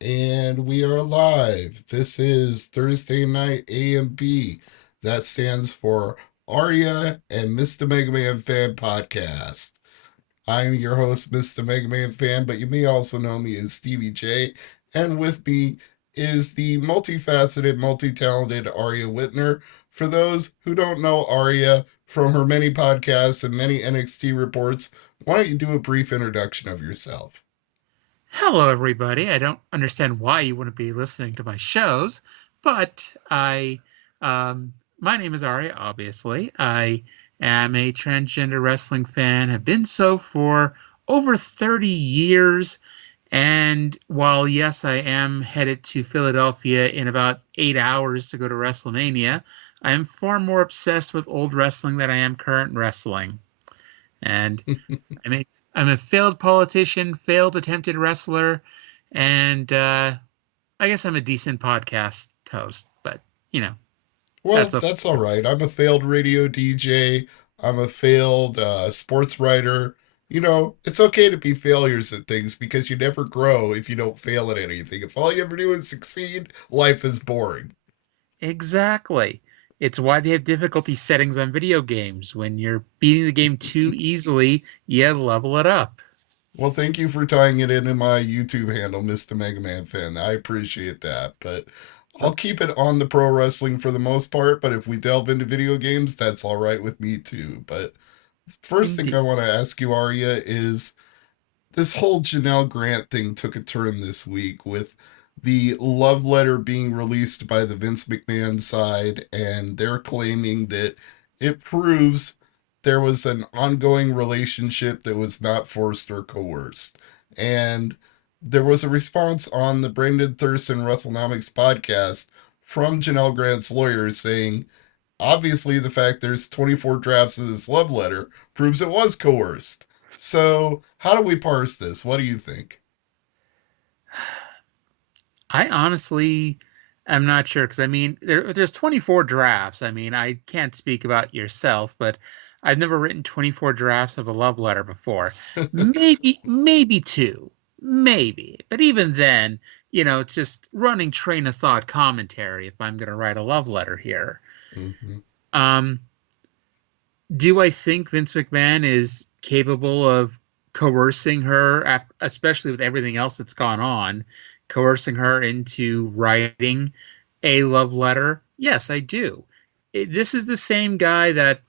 And we are live. This is Thursday night A&B. That stands for Arya and Mr. Mega Man Fan Podcast. I'm your host, Mr. Mega Man Fan, but you may also know me as Stevie J. And with me is the multifaceted, multi-talented Arya Whitner. For those who don't know Arya from her many podcasts and many NXT reports, why don't you do a brief introduction of yourself? Hello, everybody. I don't understand why you wouldn't be listening to my shows, but my name is Ari, obviously. I am a transgender wrestling fan, have been so for over 30 years. And while, yes, I am headed to Philadelphia in about 8 hours to go to WrestleMania, I am far more obsessed with old wrestling than I am current wrestling. And I'm a I'm a failed politician, failed attempted wrestler, and I guess I'm a decent podcast host. But you know, Well, that's okay. that's all right. I'm a failed radio DJ. I'm a failed sports writer. It's okay to be failures at things because you never grow if you don't fail at anything. If all you ever do is succeed, life is boring. Exactly. It's why they have difficulty settings on video games. When you're beating the game too easily, you level it up. Well, thank you for tying it into my YouTube handle, Mr. Mega Man Fan. I appreciate that. But I'll keep it on the pro wrestling for the most part. But if we delve into video games, that's all right with me too. But first thing I Indeed. want to ask you, Arya, is this whole Janelle Grant thing took a turn this week with the love letter being released by the Vince McMahon side, and they're claiming that it proves there was an ongoing relationship that was not forced or coerced. And there was a response on the Brandon Thurston WrestleNomics podcast from Janelle Grant's lawyers saying, obviously, the fact there's 24 drafts of this love letter proves it was coerced. So, how do we parse this? What do you think? I honestly am not sure because I mean there's 24 drafts. I mean, I can't speak about yourself, but I've never written 24 drafts of a love letter before. Maybe two. Maybe. But even then, it's just running train of thought commentary if I'm going to write a love letter here. Mm-hmm. Um, do I think Vince McMahon is capable of coercing her, especially with everything else that's gone on, coercing her into writing a love letter? Yes, I do. This is the same guy that,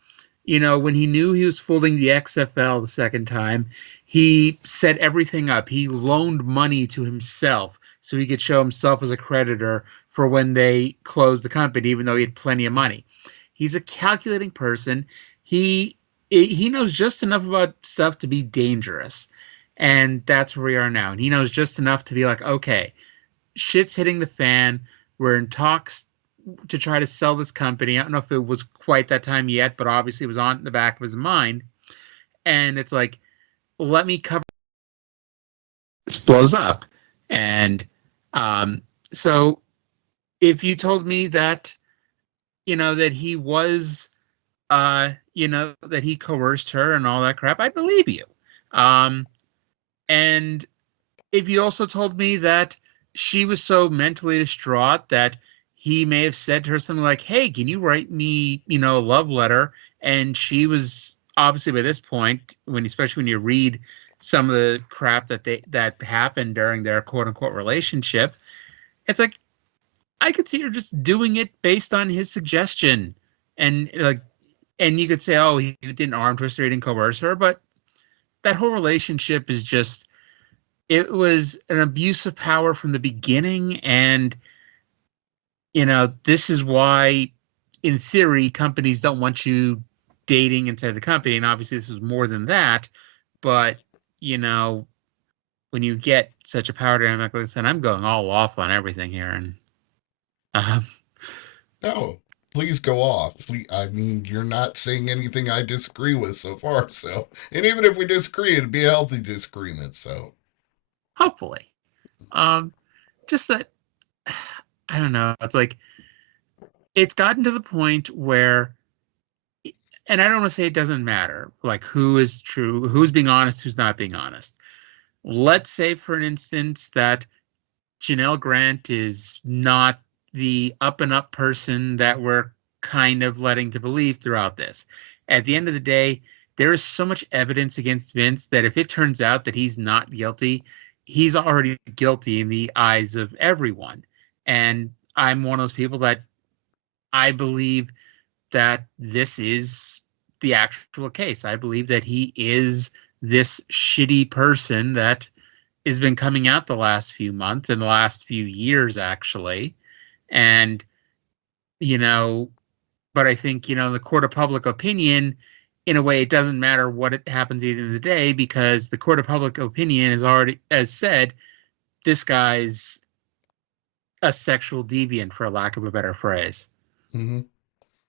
when he knew he was fooling the XFL the second time, he set everything up. He loaned money to himself so he could show himself as a creditor for when they closed the company, even though he had plenty of money. He's a calculating person. He knows just enough about stuff to be dangerous, and that's where we are now. And he knows just enough to be like, okay, shit's hitting the fan. We're in talks to try to sell this company. I don't know if it was quite that time yet, but obviously it was on the back of his mind. And it's like, let me cover this blows up. And so if you told me that, that he was that he coerced her and all that crap, I believe you. Um, and if you also told me that she was so mentally distraught that he may have said to her something like, "Hey, can you write me, a love letter?" And she was obviously by this point, especially when you read some of the crap that happened during their quote unquote relationship, it's like I could see her just doing it based on his suggestion, and you could say, "Oh, he didn't arm twist her, he didn't coerce her," but that whole relationship is just it was an abuse of power from the beginning, and this is why, in theory, companies don't want you dating inside the company, and obviously this is more than that. But you know, when you get such a power dynamic like this, and I'm going all off on everything here, and um, No, please go off. I mean, you're not saying anything I disagree with so far. So, and even if we disagree, it'd be a healthy disagreement. So, hopefully, um, just that I don't know. It's like it's gotten to the point where, and I don't want to say it doesn't matter, like who is true, who's being honest, who's not being honest. Let's say, for an instance, that Janelle Grant is not the up and up person that we're kind of letting to believe throughout this. At the end of the day, there is so much evidence against Vince that if it turns out that he's not guilty, he's already guilty in the eyes of everyone. And I'm one of those people that I believe that this is the actual case. I believe that he is this shitty person that has been coming out the last few months and the last few years, actually. And, you know, but I think, the court of public opinion, in a way, it doesn't matter what it happens at the end of the day because the court of public opinion is already, as said, this guy's a sexual deviant, for lack of a better phrase. Hmm.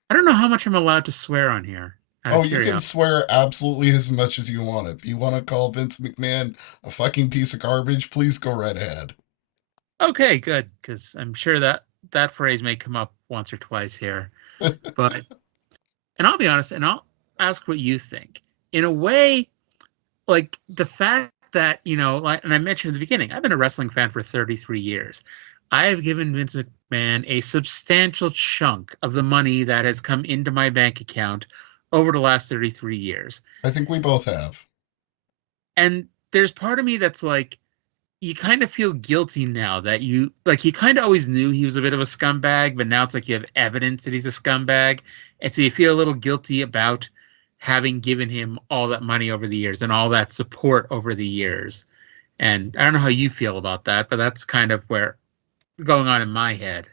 I don't know how much I'm allowed to swear on here, out of Oh, you can curiosity. swear absolutely as much as you want. If you want to call Vince McMahon a fucking piece of garbage, please go right ahead. Okay, good, because I'm sure that that phrase may come up once or twice here. But, and I'll be honest, and I'll ask what you think. In a way, like the fact that, like, and I mentioned at the beginning, I've been a wrestling fan for 33 years. I have given Vince McMahon a substantial chunk of the money that has come into my bank account over the last 33 years. I think we both have. And there's part of me that's like, you kind of feel guilty now that you kind of always knew he was a bit of a scumbag, but now it's like you have evidence that he's a scumbag. And so you feel a little guilty about having given him all that money over the years and all that support over the years. And I don't know how you feel about that, but that's kind of where going on in my head.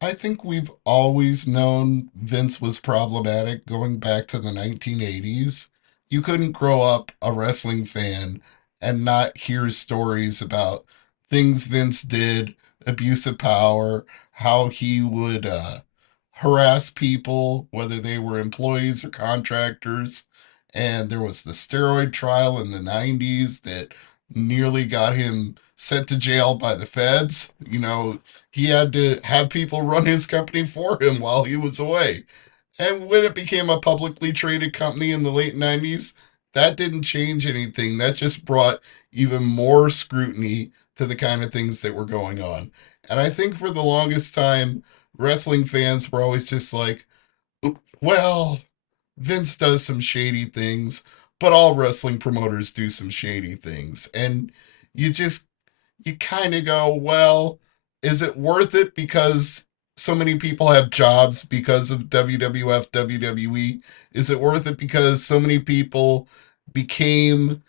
I think we've always known Vince was problematic going back to the 1980s. You couldn't grow up a wrestling fan and not hear stories about things Vince did, abuse of power, how he would harass people, whether they were employees or contractors. And there was the steroid trial in the 90s that nearly got him sent to jail by the feds. He had to have people run his company for him while he was away. And when it became a publicly traded company in the late 90s, that didn't change anything. That just brought even more scrutiny to the kind of things that were going on. And I think for the longest time, wrestling fans were always just like, well, Vince does some shady things, but all wrestling promoters do some shady things. And you just you kind of go, well, is it worth it because so many people have jobs because of WWF, WWE? Is it worth it because so many people became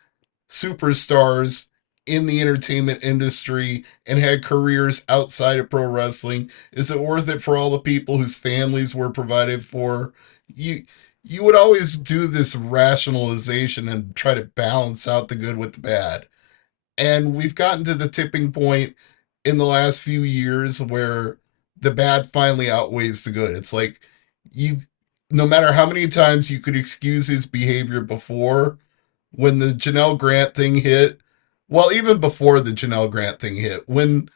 superstars in the entertainment industry and had careers outside of pro wrestling? Is it worth it for all the people whose families were provided for? You would always do this rationalization and try to balance out the good with the bad. And we've gotten to the tipping point in the last few years where the bad finally outweighs the good. It's like you no matter how many times you could excuse his behavior before, when the Janelle Grant thing hit, well, even before the Janelle Grant thing hit, when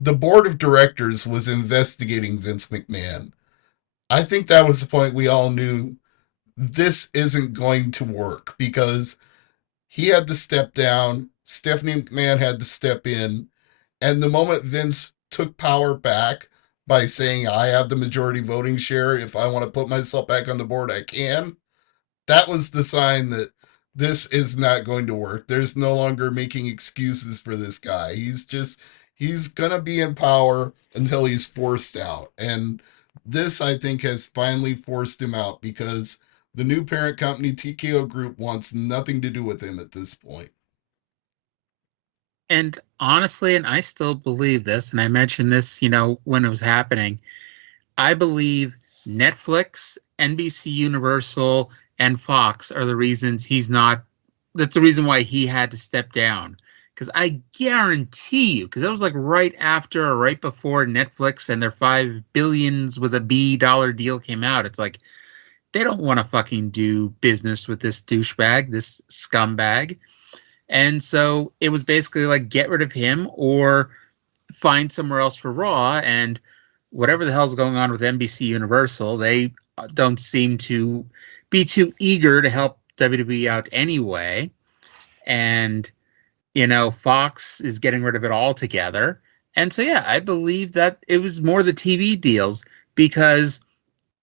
the board of directors was investigating Vince McMahon, I think that was the point we all knew this isn't going to work because he had to step down. Stephanie McMahon had to step in. And the moment Vince took power back by saying, I have the majority voting share, if I want to put myself back on the board, I can, that was the sign that this is not going to work. There's no longer making excuses for this guy. He's going to be in power until he's forced out. And this, I think, has finally forced him out because the new parent company, TKO Group, wants nothing to do with him at this point. And honestly, and I still believe this, and I mentioned this, when it was happening, I believe Netflix, NBC Universal, and Fox are the reasons he's not. That's the reason why he had to step down. Because I guarantee you, because that was like right after or right before Netflix and their 5 billions with a B dollar deal came out. It's like they don't want to fucking do business with this douchebag, this scumbag. And so it was basically like get rid of him or find somewhere else for Raw. And whatever the hell's going on with NBC Universal, they don't seem to be too eager to help WWE out anyway. And Fox is getting rid of it altogether. And so, yeah, I believe that it was more the TV deals because,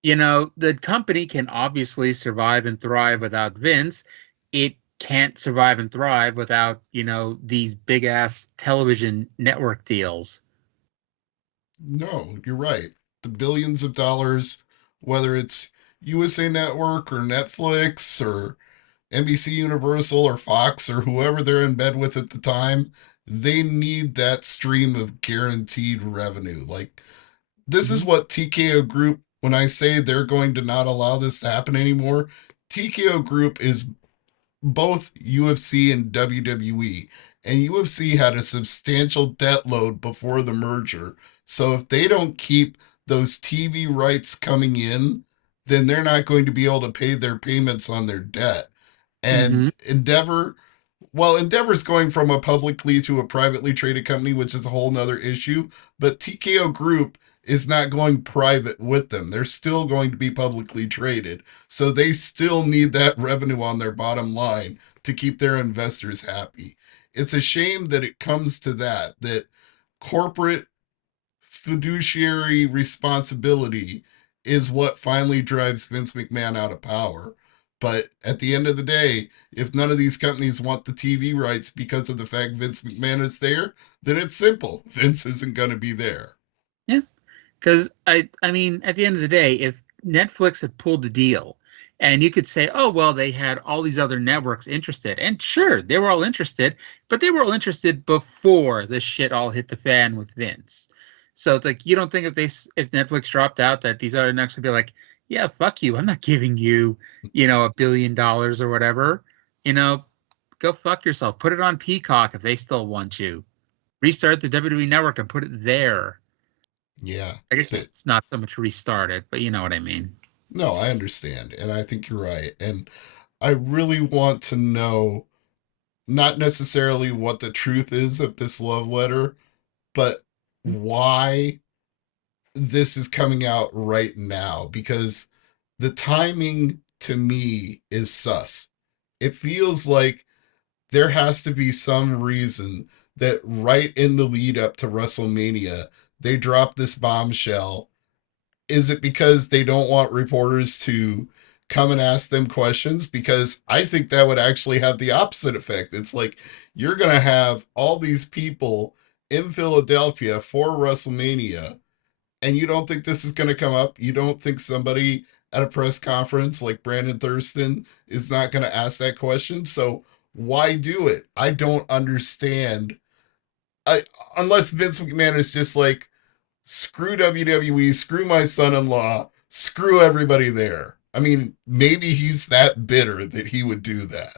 the company can obviously survive and thrive without Vince. It can't survive and thrive without, these big ass television network deals. No, you're right. The billions of dollars, whether it's USA Network or Netflix or NBC Universal or Fox or whoever they're in bed with at the time, they need that stream of guaranteed revenue. Like, this is Mhm. what TKO Group, when I say they're going to not allow this to happen anymore, TKO Group is both UFC and WWE. And UFC had a substantial debt load before the merger. So if they don't keep those TV rights coming in, then they're not going to be able to pay their payments on their debt. Mhm. And Endeavor's going from a publicly to a privately traded company, which is a whole nother issue. But TKO Group is not going private with them. They're still going to be publicly traded. So they still need that revenue on their bottom line to keep their investors happy. It's a shame that it comes to that corporate fiduciary responsibility is what finally drives Vince McMahon out of power. But at the end of the day, if none of these companies want the TV rights because of the fact Vince McMahon is there, then it's simple. Vince isn't going to be there. Yeah. Because I mean, at the end of the day, if Netflix had pulled the deal, and you could say, oh well, they had all these other networks interested, and sure, they were all interested, but they were all interested before the shit all hit the fan with Vince. So it's like you don't think if Netflix dropped out that these other networks would be like, yeah, fuck you, I'm not giving you, $1 billion or whatever. You know, go fuck yourself. Put it on Peacock if they still want you. Restart the WWE network and put it there. Yeah. I guess That, it's not so much restart it, but you know what I mean. no, I understand. And I think you're right. And I really want to know not necessarily what the truth is of this love letter, but why this is coming out right now, because the timing to me is sus. It feels like there has to be some reason that right in the lead up to WrestleMania, they dropped this bombshell. Is it because they don't want reporters to come and ask them questions? Because I think that would actually have the opposite effect. It's like you're going to have all these people in Philadelphia for WrestleMania, and you don't think this is going to come up? You don't think somebody at a press conference like Brandon Thurston is not going to ask that question? So why do it? I don't understand. I Unless Vince McMahon is just like, screw WWE, screw my son-in-law, screw everybody there. I mean, maybe he's that bitter that he would do that.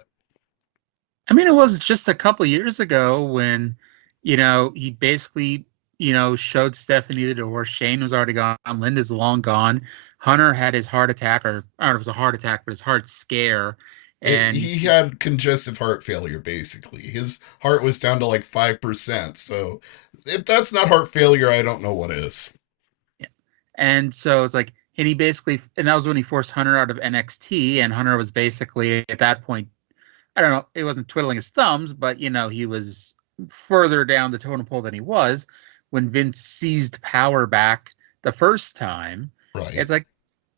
I mean, it was just a couple years ago when, he basically, showed Stephanie the door. Shane was already gone. Linda's long gone. Hunter had his heart attack, or I don't know if it was a heart attack, but his heart scare. And He had congestive heart failure, basically. His heart was down to like 5%. So if that's not heart failure, I don't know what is. yeah. And so it's like, and he basically, and that was when he forced Hunter out of NXT, and Hunter was basically at that point, I don't know, it wasn't twiddling his thumbs, but he was further down the totem pole than he was when Vince seized power back the first time. Right. It's like,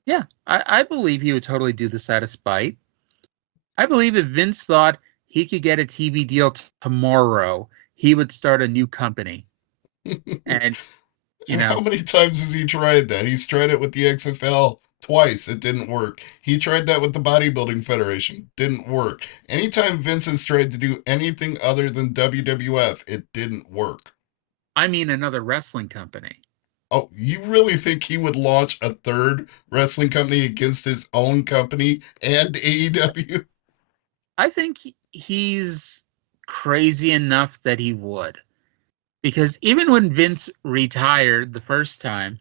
yeah, I believe he would totally do this out of spite. I believe if Vince thought he could get a TV deal tomorrow, he would start a new company. And, you And how know, many times has he tried that? He's tried it with the XFL twice. It didn't work. He tried that with the Bodybuilding Federation. Didn't work. Anytime Vince has tried to do anything other than WWF, it didn't work. I mean another wrestling company. Oh, you really think he would launch a third wrestling company against his own company and AEW? I think he's crazy enough that he would. Because even when Vince retired the first time,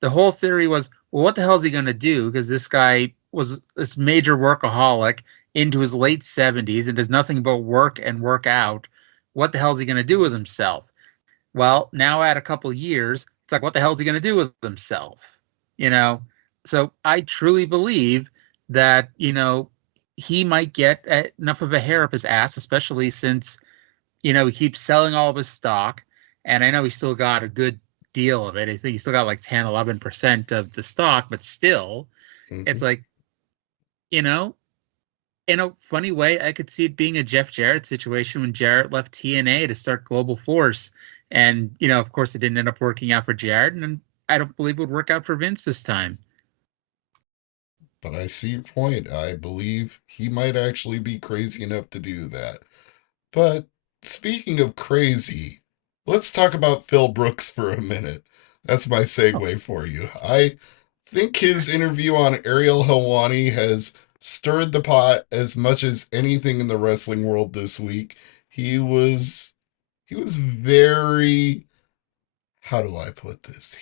the whole theory was, well, what the hell is he going to do? Because this guy was this major workaholic into his late 70s and does nothing but work and work out. What the hell is he going to do with himself? Well, now at a couple years, it's like, what the hell is he going to do with himself? You know? So I truly believe that, he might get enough of a hair up his ass, especially since, he keeps selling all of his stock. And I know he still got a good deal of it. I think he still got like 10, 11% of the stock, but still, it's Hmm. like, you know, in a funny way, I could see it being a Jeff Jarrett situation when Jarrett left TNA to start Global Force. And, of course, it didn't end up working out for Jarrett. And I don't believe it would work out for Vince this time. But I see your point. I believe he might actually be crazy enough to do that. But speaking of crazy, let's talk about Phil Brooks for a minute. That's my segue for you. I think his interview on Ariel Helwani has stirred the pot as much as anything in the wrestling world this week. He was he was very, how do I put this?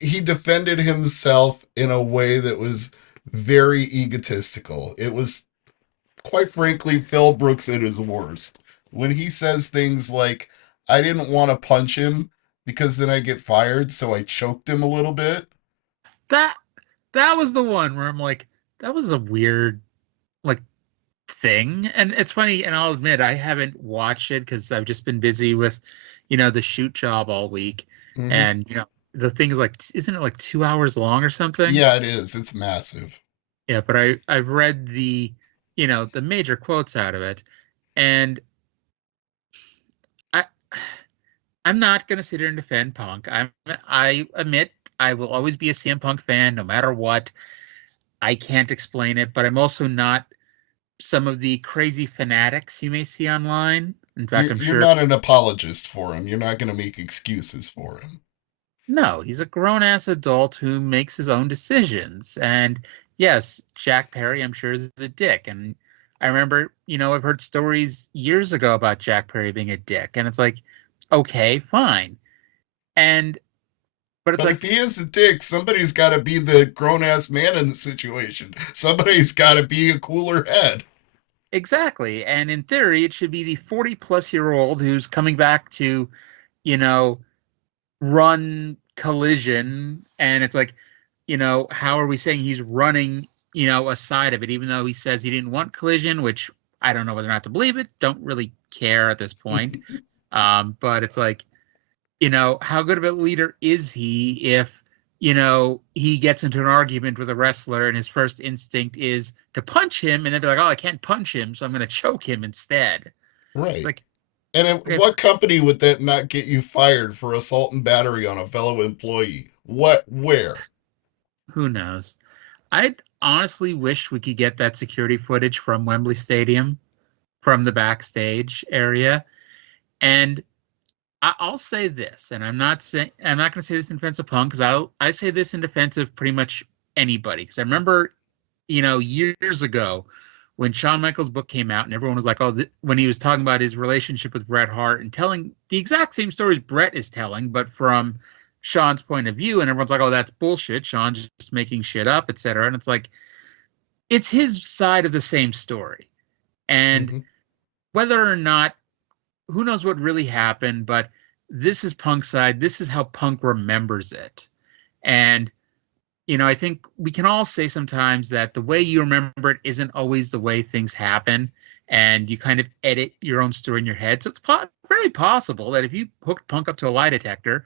He defended himself in a way that was very egotistical. It was, quite frankly, Phil Brooks at his worst. When he says things like, I didn't want to punch him because then I get fired, so I choked him a little bit. That that was the one where I'm like, that was a weird like thing. And it's funny, and I'll admit I haven't watched it because I've just been busy with, the shoot job all week. Hmm. And the thing is like, isn't it like 2 hours long or something? Yeah, it is. It's massive. Yeah, but I've read the major quotes out of it, and I I'm not gonna sit here and defend Punk. I admit I will always be a CM Punk fan no matter what. I can't explain it, but I'm also not some of the crazy fanatics you may see online. In fact, I'm You're sure not an apologist for him. You're not going to make excuses for him. no, he's a grown ass adult who makes his own decisions. And yes, Jack Perry, I'm sure, is a dick. And I remember, I've heard stories years ago about Jack Perry being a dick. And it's like, okay, fine. And, but it's But if like, he is a dick, somebody's got to be the grown ass man in the situation. Somebody's got to be a cooler head. exactly. And in theory, it should be the 40-plus-year-old who's coming back to, you know, run Collision. And it's like, how are we saying he's running, a side of it, even though he says he didn't want Collision, which I don't know whether or not to believe it. Don't really care at this point. But it's like, how good of a leader is he if, he gets into an argument with a wrestler and his first instinct is to punch him and then be like, oh, I can't punch him, so I'm going to choke him instead. It's Right. like, And okay, what company would that not get you fired for assault and battery on a fellow employee? What, where? who knows? I honestly wish we could get that security footage from Wembley Stadium, from the backstage area. And I'll say this, and I'm not going to say this in defense of Punk because I say this in defense of pretty much anybody. Because I remember, years ago when Shawn Michaels' book came out, and everyone was like, "Oh," when he was talking about his relationship with Bret Hart and telling the exact same stories Bret is telling, but from Shawn's point of view, and everyone's like, "Oh, that's bullshit. Shawn's just making shit up, etc." And it's like it's his side of the same story. And Hmm. whether or not, who knows what really happened, but this is Punk's side. This is how Punk remembers it. And, I think we can all say sometimes that the way you remember it isn't always the way things happen. And you kind of edit your own story in your head. So it's very possible that if you hooked Punk up to a lie detector,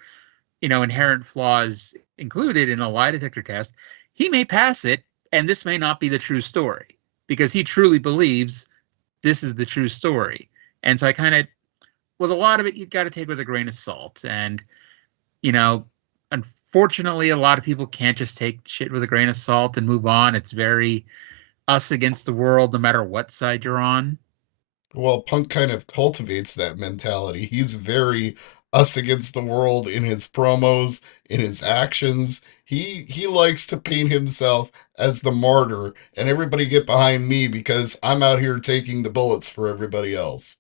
inherent flaws included in a lie detector test, he may pass it. And this may not be the true story because he truly believes this is the true story. And so I kind of, with a lot of it, you've got to take with a grain of salt. And, you know, unfortunately, a lot of people can't just take shit with a grain of salt and move on. It's very us against the world, no matter what side you're on. Well, Punk kind of cultivates that mentality. He's very us against the world in his promos, in his actions. He likes to paint himself as the martyr and everybody get behind me because I'm out here taking the bullets for everybody else.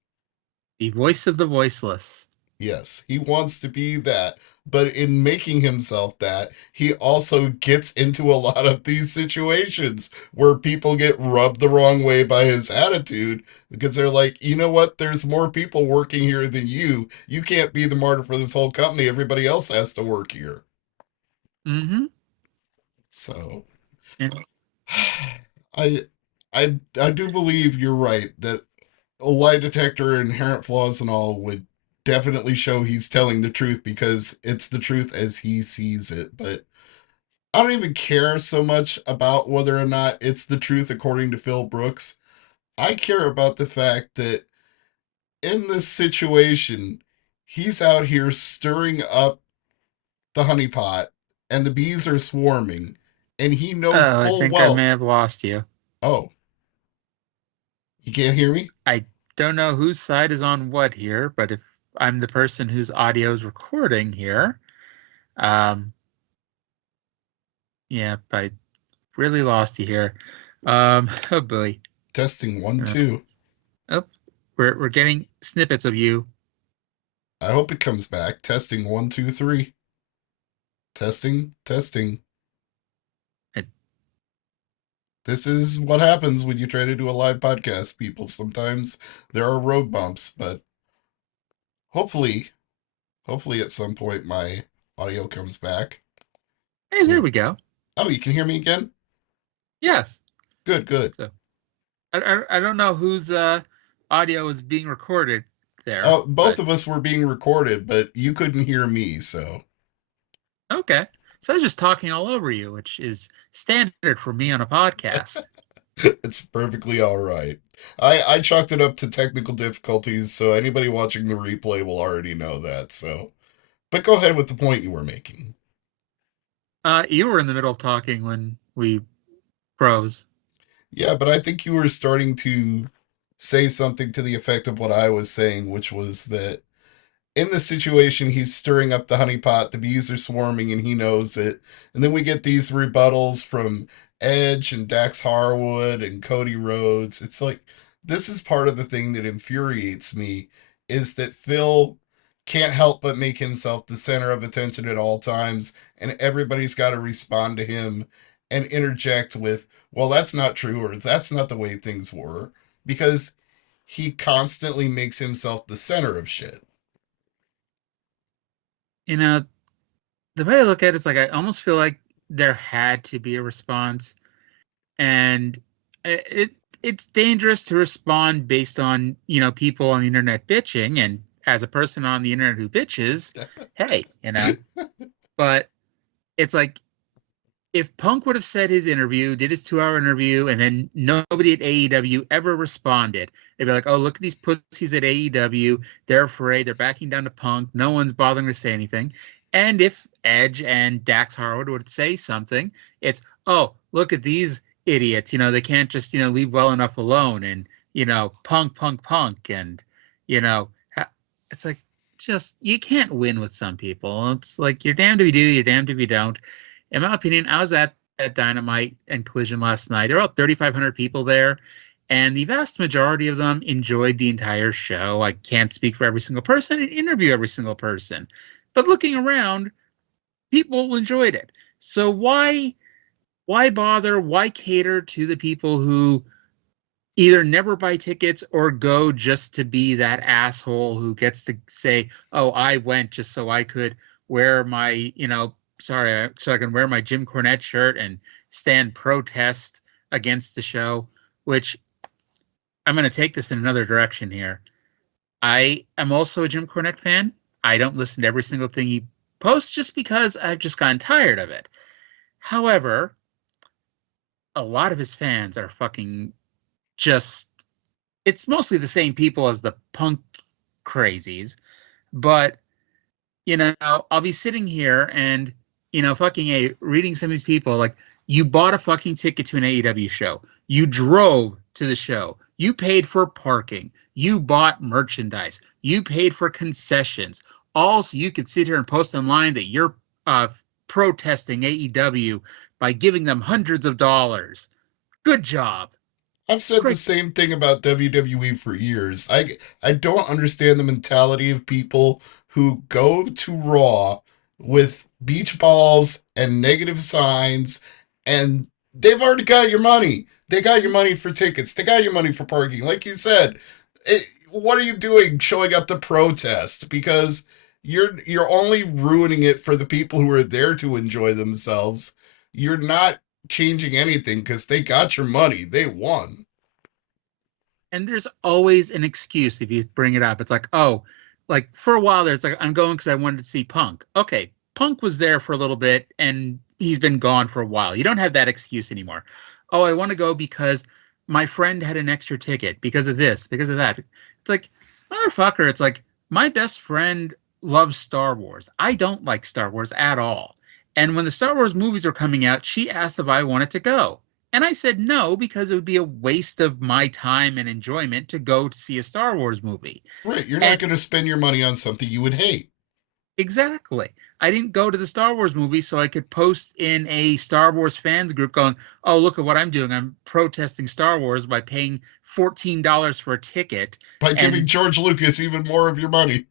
The voice of the voiceless. Yes, he wants to be that. But in making himself that, he also gets into a lot of these situations where people get rubbed the wrong way by his attitude because they're like, you know what? There's more people working here than you. You can't be the martyr for this whole company. Everybody else has to work here. Mm-hmm. So And I I do believe you're right that a lie detector, inherent flaws and all, would definitely show he's telling the truth because it's the truth as he sees it. But I don't even care so much about whether or not it's the truth according to Phil Brooks. I care about the fact that in this situation, he's out here stirring up the honeypot and the bees are swarming, and he knows Oh, I full think I may well. have lost you. Oh, you can't hear me? I don't know whose side is on what here, but if I'm the person whose audio is recording here, um, yeah, I really lost you here. Oh boy. Testing one, Uh, two. oh, we're getting snippets of you. I hope it comes back. Testing one, two, three. Testing, testing. I, This is what happens when you try to do a live podcast, people. Sometimes there are road bumps, but hopefully, hopefully at some point my audio comes back. hey, there Wait. we go. Oh, you can hear me again? Yes. Good, good. So I don't know whose audio is being recorded there, Both but of us were being recorded, but you couldn't hear me, so okay. So I was just talking all over you, which is standard for me on a podcast. it's perfectly all right. I chalked it up to technical difficulties, so anybody watching the replay will already know that. So, but go ahead with the point you were making. You were in the middle of talking when we froze. Yeah, but I think you were starting to say something to the effect of what I was saying, which was that in the situation, he's stirring up the honeypot. The bees are swarming, and he knows it. And then we get these rebuttals from Edge and Dax Harwood and Cody Rhodes. It's like this is part of the thing that infuriates me is that Phil can't help but make himself the center of attention at all times, and everybody's got to respond to him and interject with, "Well, that's not true," or "That's not the way things were," because he constantly makes himself the center of shit. You know, the way I look at it is like I almost feel like there had to be a response, and it it's dangerous to respond based on people on the internet bitching, and as a person on the internet who bitches, hey, but it's like if Punk would have said his interview, did his 2 hour interview, and then nobody at AEW ever responded, they'd be like, oh, look at these pussies at AEW. They're afraid. They're backing down to Punk. No one's bothering to say anything. And if Edge and Dax Harwood would say something, it's, oh, look at these idiots. They can't just, leave well enough alone. And, Punk, Punk, Punk. And, you know, it's like, just, you can't win with some people. It's like, you're damned if you do, you're damned if you don't. In my opinion, I was at Dynamite and Collision last night. There were about 3,500 people there, and the vast majority of them enjoyed the entire show. I can't speak for every single person and interview every single person, but looking around, people enjoyed it. So why bother? Why cater to the people who either never buy tickets or go just to be that asshole who gets to say, "Oh, I went just so I could wear my, sorry, so I can wear my Jim Cornette shirt and stand protest against the show," which I'm going to take this in another direction here. I am also a Jim Cornette fan. I don't listen to every single thing he posts just because I've just gotten tired of it. However, a lot of his fans are fucking just it's mostly the same people as the Punk crazies, but I'll be sitting here and fucking reading some of these people like you bought a fucking ticket to an AEW show. You drove to the show. You paid for parking. You bought merchandise. You paid for concessions. All so you could sit here and post online that you're protesting AEW by giving them hundreds of dollars. Good job. I've said the Great. same thing about WWE for years. I don't understand the mentality of people who go to Raw with beach balls and negative signs, and they've already got your money. They got your money for tickets. They got your money for parking. Like you said, what are you doing showing up to protest? Because you're only ruining it for the people who are there to enjoy themselves. You're not changing anything because they got your money. They won. And there's always an excuse if you bring it up. It's like, oh, like for a while there's like, I'm going because I wanted to see Punk. Okay, Punk was there for a little bit and he's been gone for a while. You don't have that excuse anymore. Oh, I want to go because my friend had an extra ticket because of this, because of that. It's like, motherfucker, it's like my best friend loves Star Wars. I don't like Star Wars at all. And when the Star Wars movies were coming out, she asked if I wanted to go. And I said no, because it would be a waste of my time and enjoyment to go to see a Star Wars movie. Right. You're not And going to spend your money on something you would hate. exactly, I didn't go to the Star Wars movie so I could post in a Star Wars fans group going, oh, look at what I'm doing. I'm protesting Star Wars by paying $14 for a ticket. By giving And George Lucas even more of your money.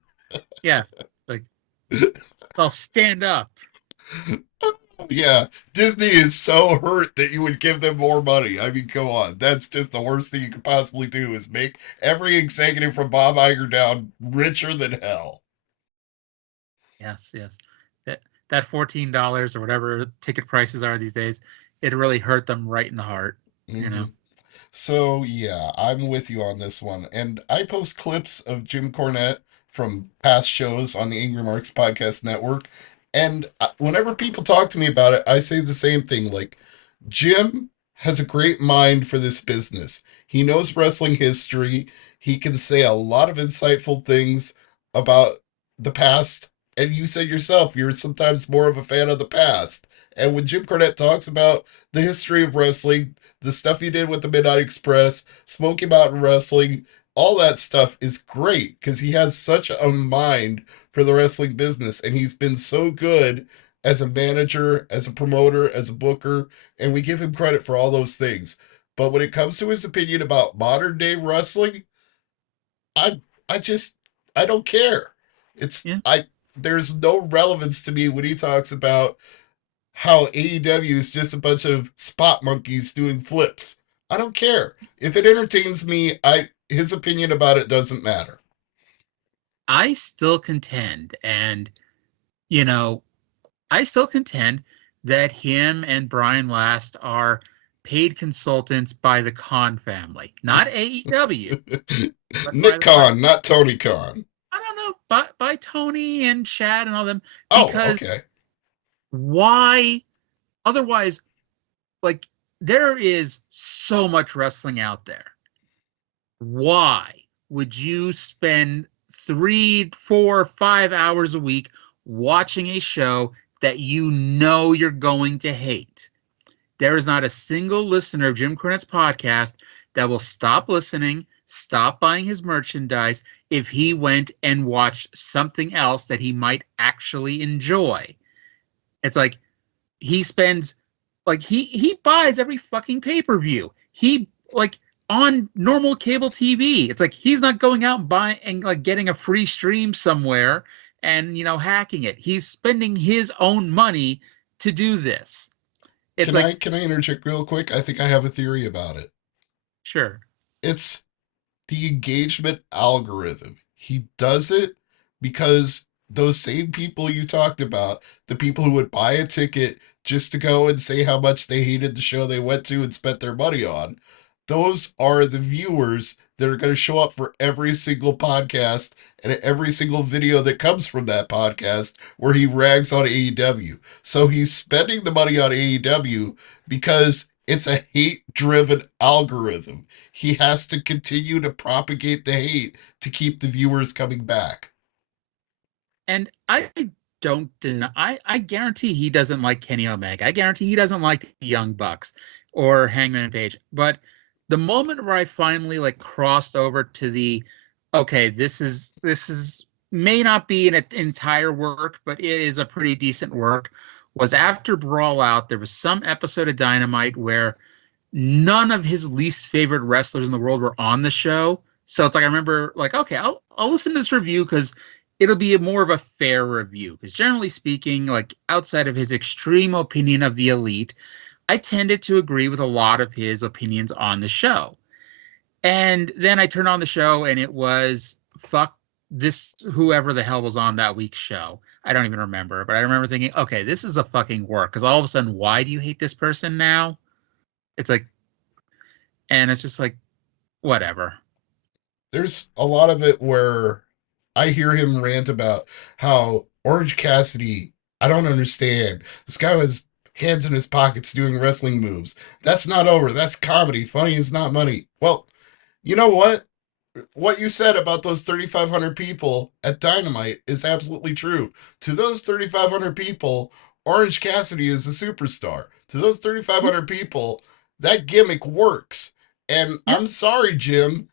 yeah, like, I'll stand up. Yeah, Disney is so hurt that you would give them more money. I mean, come on. That's just the worst thing you could possibly do is make every executive from Bob Iger down richer than hell. Yes, yes. That $14 or whatever ticket prices are these days, it really hurt them right in the heart, you Hmm. know. So yeah, I'm with you on this one. And I post clips of Jim Cornette from past shows on the Angry Marks Podcast Network. And whenever people talk to me about it, I say the same thing. Like, Jim has a great mind for this business. He knows wrestling history. He can say a lot of insightful things about the past. And you said yourself, you're sometimes more of a fan of the past. And when Jim Cornette talks about the history of wrestling, the stuff he did with the Midnight Express, Smoky Mountain Wrestling, all that stuff is great because he has such a mind for the wrestling business and he's been so good as a manager, as a promoter, as a booker, and we give him credit for all those things. But when it comes to his opinion about modern day wrestling, I I just I don't care. It's Yeah. I there's no relevance to me when he talks about how AEW is just a bunch of spot monkeys doing flips. I don't care. If it entertains me, I his opinion about it doesn't matter. I still contend, and you know, I still contend that him and Brian Last are paid consultants by the Khan family, not AEW, but Nick by Khan, not Tony Khan. I don't know, by Tony and Chad and all them. Oh, Because okay. why? Otherwise, like, there is so much wrestling out there. Why would you spend 3, 4, 5 hours a week watching a show that you know you're going to hate? There is not a single listener of Jim Cornette's podcast that will stop listening, stop buying his merchandise if he went and watched something else that he might actually enjoy. It's like he spends like he buys every fucking pay-per-view. He like on normal cable TV. It's like he's not going out and buying and like getting a free stream somewhere and hacking it. He's spending his own money to do this. It's Can I like, can I interject real quick? I think I have a theory about it. sure. It's the engagement algorithm. He does it because those same people you talked about, the people who would buy a ticket just to go and say how much they hated the show they went to and spent their money on, those are the viewers that are going to show up for every single podcast and every single video that comes from that podcast where he rags on AEW. So he's spending the money on AEW because it's a hate driven algorithm. He has to continue to propagate the hate to keep the viewers coming back. And I don't deny. I guarantee he doesn't like Kenny Omega. I guarantee he doesn't like the Young Bucks or Hangman Page. But the moment where I finally like crossed over to the okay, this is may not be an entire work, but it is a pretty decent work. Was after Brawl Out, there was some episode of Dynamite where none of his least favorite wrestlers in the world were on the show. So it's like I remember like, okay, I'll listen to this review because it'll be more of a fair review. Because generally speaking, like outside of his extreme opinion of the Elite, I tended to agree with a lot of his opinions on the show. And then I turned on the show and it was fuck this whoever the hell was on that week's show. I don't even remember, but I remember thinking, okay, this is a fucking work. Because all of a sudden, why do you hate this person now? It's like, and it's just like, whatever. there's a lot of it where I hear him rant about how Orange Cassidy, I don't understand. This guy with his hands in his pockets doing wrestling moves. That's not over. That's comedy. Funny is not money. Well, you know what you said about those 3,500 people at Dynamite is absolutely true. To those 3,500 people, Orange Cassidy is a superstar. To those Yep. 3,500 people, that gimmick works. And Yep. I'm sorry, Jim.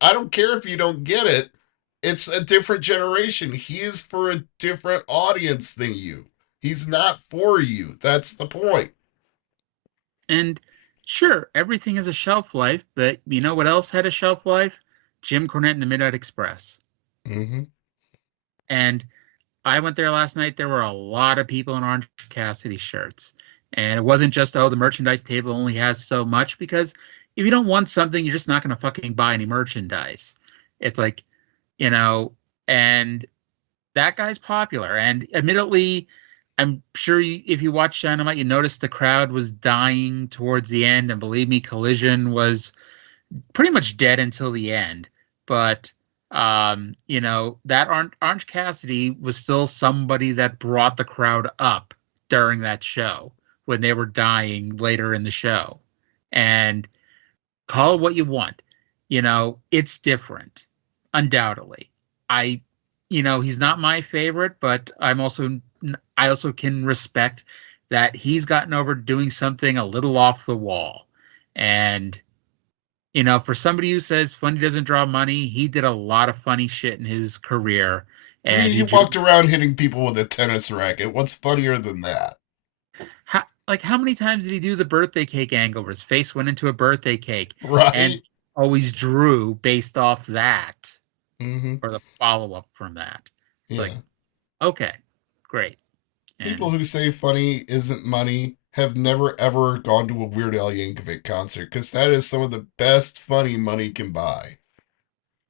I don't care if you don't get it. It's a different generation. He is for a different audience than you. He's not for you. That's the point. And sure, everything has a shelf life, but you know what else had a shelf life? Jim Cornette and the Midnight Express. Mm-hmm. And I went there last night. There were a lot of people in Orange Cassidy shirts. And it wasn't just, oh, the merchandise table only has so much, because if you don't want something, you're just not going to fucking buy any merchandise. It's like, you know, and that guy's popular. And admittedly, I'm sure if you watch Dynamite, you noticed the crowd was dying towards the end. And believe me, Collision was pretty much dead until the end. But that Orange Cassidy was still somebody that brought the crowd up during that show when they were dying later in the show. And call it what you want. It's different, undoubtedly. I, he's not my favorite, but I also can respect that he's gotten over doing something a little off the wall. And for somebody who says funny doesn't draw money, he did a lot of funny shit in his career, I and mean, he he drew. walked around hitting people with a tennis racket. What's funnier than that? How many times did he do the birthday cake angle where his face went into a birthday cake, and Right? always drew based off that, Mm-hmm. or the follow up from that? It's like, Yeah. okay, great. People And who say funny isn't money have never ever gone to a Weird Al Yankovic concert because that is some of the best funny money can buy.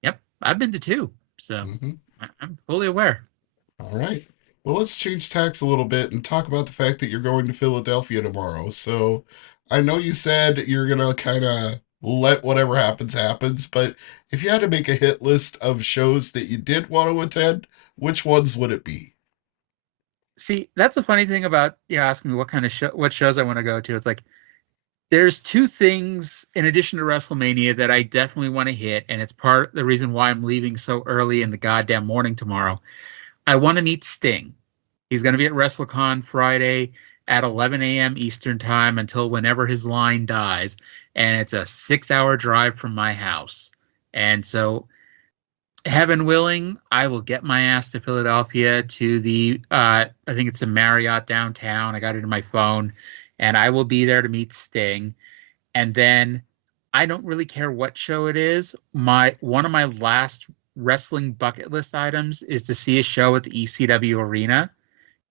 yep, I've been to two, so Mm-hmm. I'm fully aware. All right. Well, let's change tacks a little bit and talk about the fact that you're going to Philadelphia tomorrow. So I know you said you're going to kind of let whatever happens happens, but if you had to make a hit list of shows that you did want to attend, which ones would it be? See, that's the funny thing about you asking me what shows I want to go to. It's like there's two things in addition to WrestleMania that I definitely want to hit, and it's part of the reason why I'm leaving so early in the goddamn morning tomorrow. I want to meet Sting. He's going to be at WrestleCon Friday at 11 a.m. Eastern time until whenever his line dies, and it's a 6-hour drive from my house. And so, heaven willing, I will get my ass to Philadelphia to the I think it's a Marriott downtown. I got it in my phone, and I will be there to meet Sting. And then I don't really care what show it is. My One of my last wrestling bucket list items is to see a show at the ECW Arena,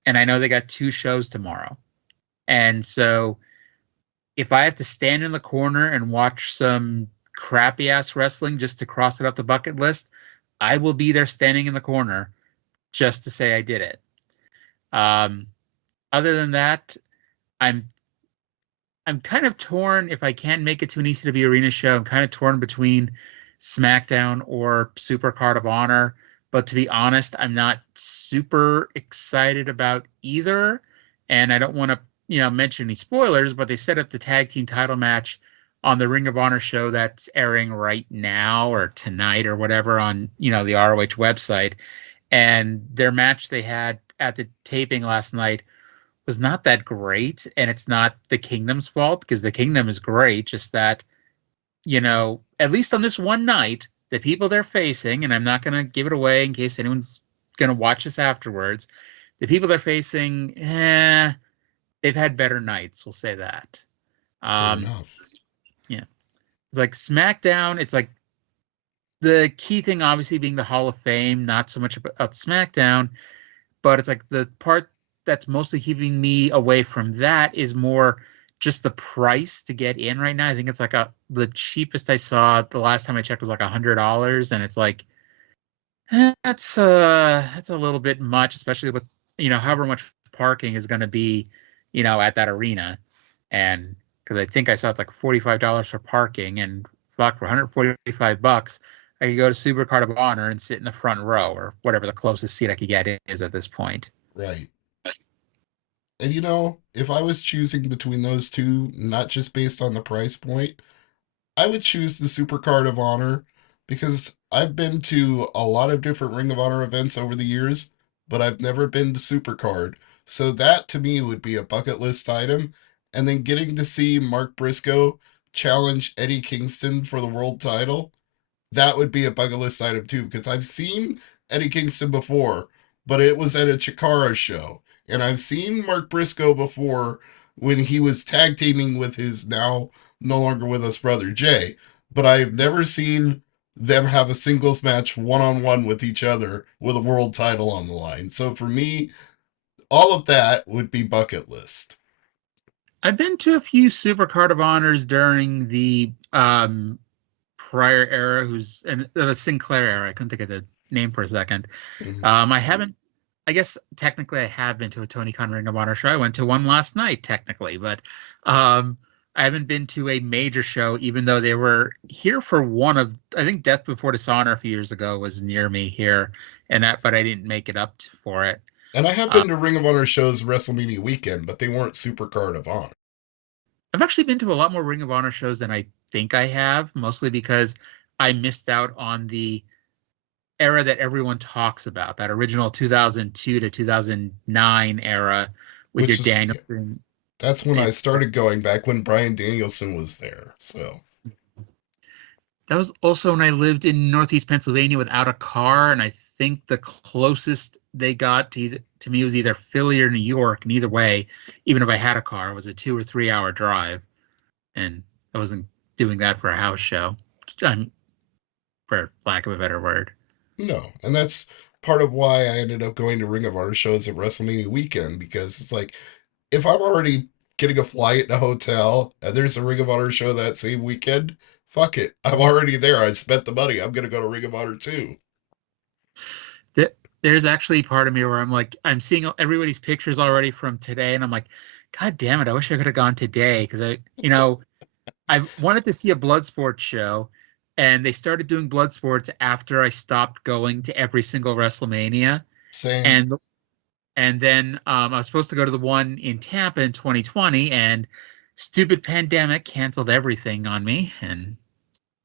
and I know they got two shows tomorrow. And so if I have to stand in the corner and watch some crappy ass wrestling just to cross it off the bucket list, I will be there standing in the corner just to say I did it. Um, Other than that, I'm I'm kind of torn if I can make it to an ECW Arena show. I'm kind of torn between SmackDown or Super Card of Honor. But to be honest, I'm not super excited about either. And I don't want to, mention any spoilers, but they set up the tag team title match on the Ring of Honor show that's airing right now or tonight or whatever on, the ROH website. And their match they had at the taping last night was not that great, and it's not the Kingdom's fault because the Kingdom is great. Just that, at least on this one night, the people they're facing, and I'm not going to give it away in case anyone's going to watch this afterwards. The people they're facing, they've had better nights. We'll say that. Fair Um, enough. yeah, it's like SmackDown. It's like the key thing, obviously, being the Hall of Fame. Not so much about SmackDown, but it's like the part that's mostly keeping me away from that is more just the price to get in right now. I think it's like the cheapest I saw the last time I checked was like $100, and it's like that's a little bit much, especially with however much parking is going to be at that arena, and because I think I saw it's like $45 for parking, and fuck, for $145, I could go to Super Card of Honor and sit in the front row or whatever the closest seat I could get is at this point. Right. And you know, if I was choosing between those two, not just based on the price point, I would choose the Super Card of Honor because I've been to a lot of different Ring of Honor events over the years, but I've never been to Super Card. So that to me would be a bucket list item. And then getting to see Mark Briscoe challenge Eddie Kingston for the world title, that would be a bucket list item too, because I've seen Eddie Kingston before, but it was at a Chikara show. And I've seen Mark Briscoe before when he was tag teaming with his now no longer with us brother Jay. But I've never seen them have a singles match one on one with each other with a world title on the line. So for me, all of that would be bucket list. I've been to a few Super Card of Honors during the prior era, who's and the Sinclair era. I couldn't think of the name for a second. Mhm. I haven't. I guess technically I have been to a Tony Khan Ring of Honor show. I went to one last night, technically, but um, I haven't been to a major show, even though they were here for one of. I think Death Before Dishonor a few years ago was near me here, and that, but I didn't make it up for it. And I have Uh, been to Ring of Honor shows WrestleMania weekend, but they weren't Super Card of Honor. I've actually been to a lot more Ring of Honor shows than I think I have, mostly because I missed out on the era that everyone talks about, that original 2002 to 2009 era with your Which is Danielson. that's when I And started going back when Brian Danielson was there. So that was also when I lived in Northeast Pennsylvania without a car. And I think the closest they got to me was either Philly or New York. And either way, even if I had a car, it was a 2 or 3 hour drive. And I wasn't doing that for a house show, um, for lack of a better word. no, and that's part of why I ended up going to Ring of Honor shows at WrestleMania weekend because it's like if I'm already getting a flight and a hotel and there's a Ring of Honor show that same weekend, fuck it. I'm already there. I spent the money. I'm gonna go to Ring of Honor too. There's actually part of me where I'm like, I'm seeing everybody's pictures already from today, and I'm like, God damn it, I wish I could have gone today because I wanted to see a blood sports show, and they started doing blood sports after I stopped going to every single WrestleMania, Same. and then I was supposed to go to the one in Tampa in 2020, and stupid pandemic canceled everything on me, and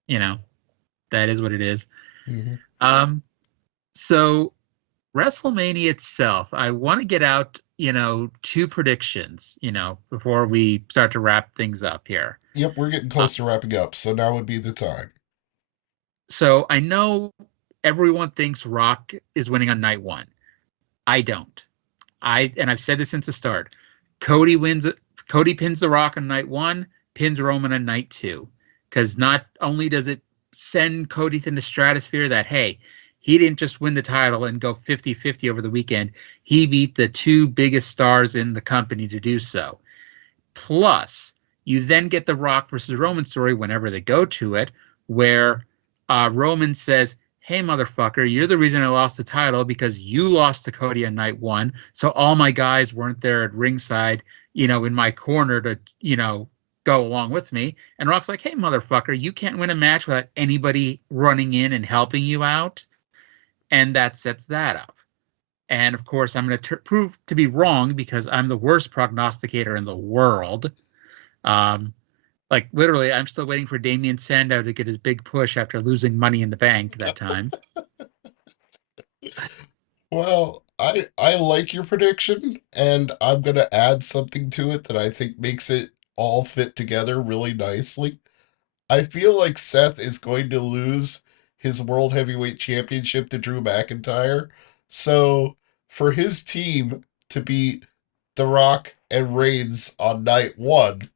you know that is what it is. Hmm. Um, so WrestleMania itself, I want to get out, two predictions, before we start to wrap things up here. Yep, we're getting Uh, close to wrapping up, so now would be the time. so I know everyone thinks Rock is winning on night one. I don't. I've said this since the start. Cody wins. Cody pins The Rock on night one, pins Roman on night two, because not only does it send Cody to the stratosphere that hey, he didn't just win the title and go 50-50 over the weekend. He beat the two biggest stars in the company to do so. Plus, you then get the Rock versus Roman story whenever they go to it, where Roman says, "Hey, motherfucker, you're the reason I lost the title because you lost to Cody on night one. So all my guys weren't there at ringside, in my corner to, go along with me." And Rock's like, "Hey, motherfucker, you can't win a match without anybody running in and helping you out." And that sets that up. And of course, I'm going to prove to be wrong because I'm the worst prognosticator in the world. Um, like literally, I'm still waiting for Damien Sandow to get his big push after losing Money in the Bank that time. Well, I like your prediction, and I'm gonna add something to it that I think makes it all fit together really nicely. I feel like Seth is going to lose his World Heavyweight Championship to Drew McIntyre. So for his team to beat The Rock and Reigns on night one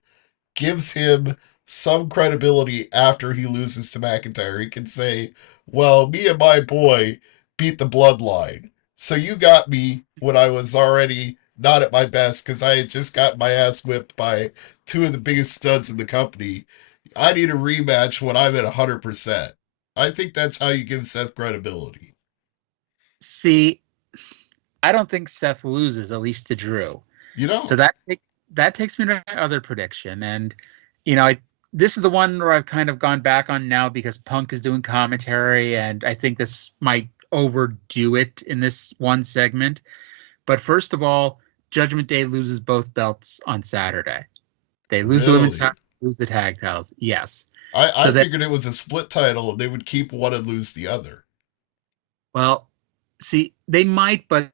gives him some credibility after he loses to McIntyre. He can say, well, me and my boy beat the bloodline. So you got me when I was already not at my best because I had just got my ass whipped by two of the biggest studs in the company. I need a rematch when I'm at 100%. I think that's how you give Seth credibility. See, I don't think Seth loses, at least to Drew. You So know? that takes me to my other prediction, and you know, I, this is the one where I've kind of gone back on now because Punk is doing commentary, and I think this might overdo it in this one segment. But first of all, Judgment Day loses both belts on Saturday. They lose the women's title, Really? lose the tag titles. Yes. I So that, figured it was a split title and they would keep one and lose the other. well, see, they might, but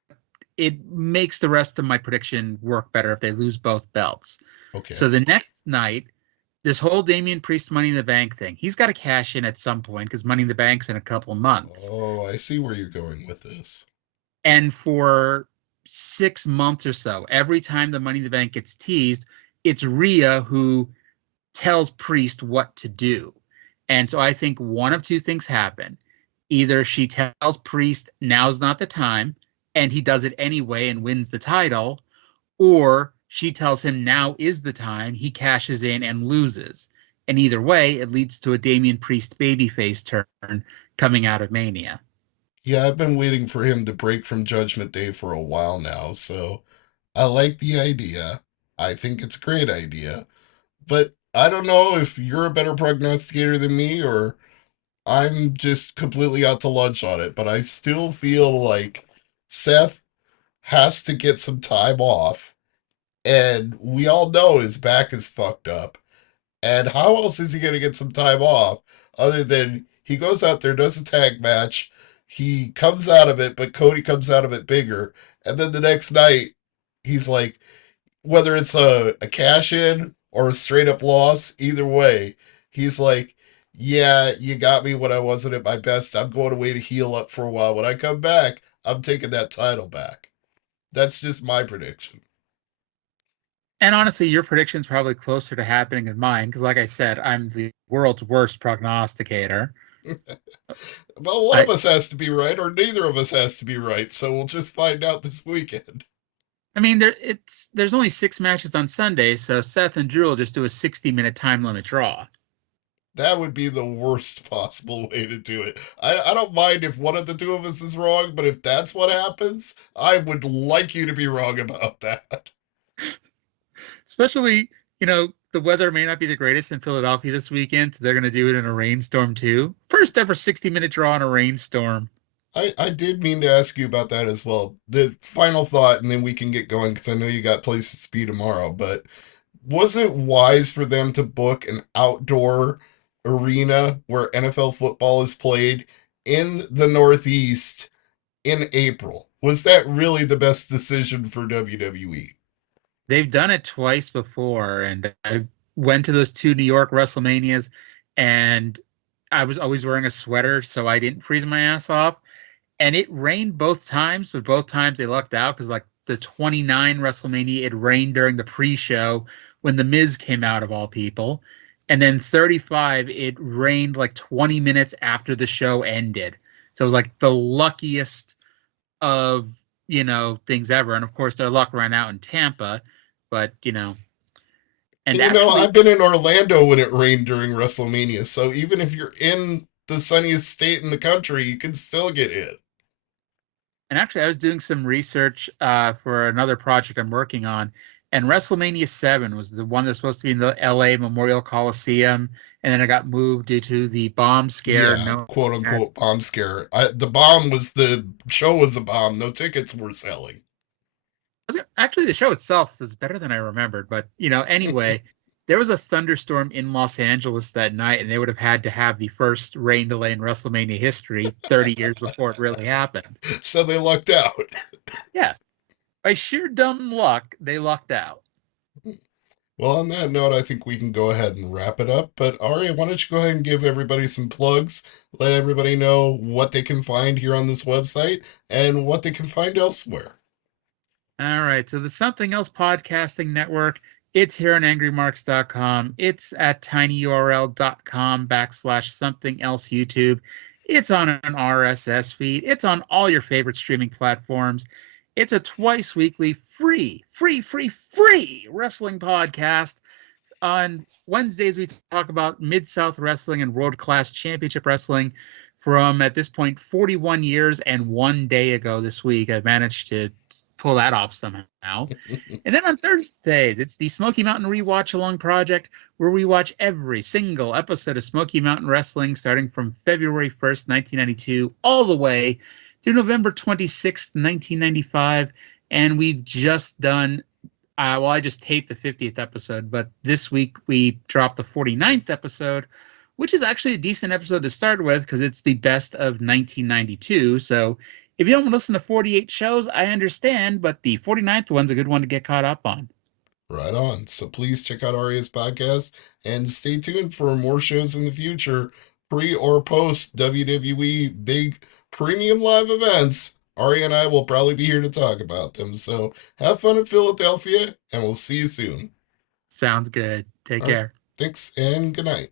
it makes the rest of my prediction work better if they lose both belts. Okay. So the next night, this whole Damian Priest Money in the Bank thing, he's got to cash in at some point because Money in the Bank's in a couple months. Oh, I see where you're going with this. And for 6 months or so, every time the Money in the Bank gets teased, it's Rhea who tells Priest what to do. And so I think one of two things happen. Either she tells Priest now's not the time, and he does it anyway and wins the title, or she tells him now is the time, he cashes in and loses. And either way, it leads to a Damian Priest babyface turn coming out of Mania. Yeah, I've been waiting for him to break from Judgment Day for a while now, so I like the idea. I think it's a great idea. But I don't know if you're a better prognosticator than me or I'm just completely out to lunch on it, but I still feel like Seth has to get some time off. And we all know his back is fucked up. And how else is he going to get some time off other than he goes out there, does a tag match, he comes out of it, but Cody comes out of it bigger. And then the next night, he's like, whether it's a cash in or a straight up loss, either way, he's like, yeah, you got me when I wasn't at my best. I'm going away to heal up for a while. When I come back, I'm taking that title back. That's just my prediction. And honestly, your prediction's probably closer to happening than mine, because like I said, I'm the world's worst prognosticator. Well, one of I us has to be right, or neither of us has to be right. So we'll just find out this weekend. I mean, there's only 6 matches on Sunday, so Seth and Drew will just do a 60-minute time limit draw. That would be the worst possible way to do it. I don't mind if one of the two of us is wrong, but if that's what happens, I would like you to be wrong about that. Especially, the weather may not be the greatest in Philadelphia this weekend, so they're going to do it in a rainstorm too. First ever 60-minute draw in a rainstorm. I did mean to ask you about that as well. The final thought, and then we can get going because I know you got places to be tomorrow. But was it wise for them to book an outdoor arena where NFL football is played in the Northeast in April? Was that really the best decision for WWE? They've done it twice before, and I went to those two New York WrestleManias, and I was always wearing a sweater, so I didn't freeze my ass off. And it rained both times, but both times they lucked out because, like, the 29 WrestleMania, it rained during the pre-show when The Miz came out of all people. And then 35, it rained like 20 minutes after the show ended. So it was like the luckiest of, things ever. And of course, their luck ran out in Tampa, but, and And actually, I've been in Orlando when it rained during WrestleMania, so even if you're in the sunniest state in the country, you can still get hit. I was doing some research for another project I'm working on, and WrestleMania 7 was the one that's supposed to be in the LA Memorial Coliseum, and then it got moved due to the bomb scare. Yeah, No, quote unquote bomb scare. The bomb was the show was a bomb. No tickets were selling. actually, the show itself was better than I remembered, but anyway, there was a thunderstorm in Los Angeles that night, and they would have had to have the first rain delay in WrestleMania history 30 years before it really happened. So they lucked out. Yes, by sheer dumb luck, they lucked out. Well, on that note, I think we can go ahead and wrap it up. But Ari, why don't you go ahead and give everybody some plugs? Let everybody know what they can find here on this website and what they can find elsewhere. All right. So the Something Else Podcasting Network, it's here on angrymarks.com. It's at tinyurl.com/something else YouTube. It's on an RSS feed. It's on all your favorite streaming platforms. It's a twice weekly free wrestling podcast. On Wednesdays, we talk about Mid-South Wrestling and World Class Championship Wrestling. from at this point 41 years and 1 day ago this week. I managed to pull that off somehow. And then on Thursdays, it's the Smoky Mountain Rewatch Along Project, where we watch every single episode of Smoky Mountain Wrestling starting from February 1st, 1992, all the way to November 26th, 1995. And we've just done, well, I just taped the 50th episode, but this week we dropped the 49th episode, which is actually a decent episode to start with because it's the best of 1992. So if you don't listen to 48 shows, I understand, but the 49th one's a good one to get caught up on. Right on. So please check out Aria's podcast and stay tuned for more shows in the future, pre or post WWE big premium live events. Aria and I will probably be here to talk about them. So have fun in Philadelphia, and we'll see you soon. Sounds good. Take All right. care. Thanks and good night.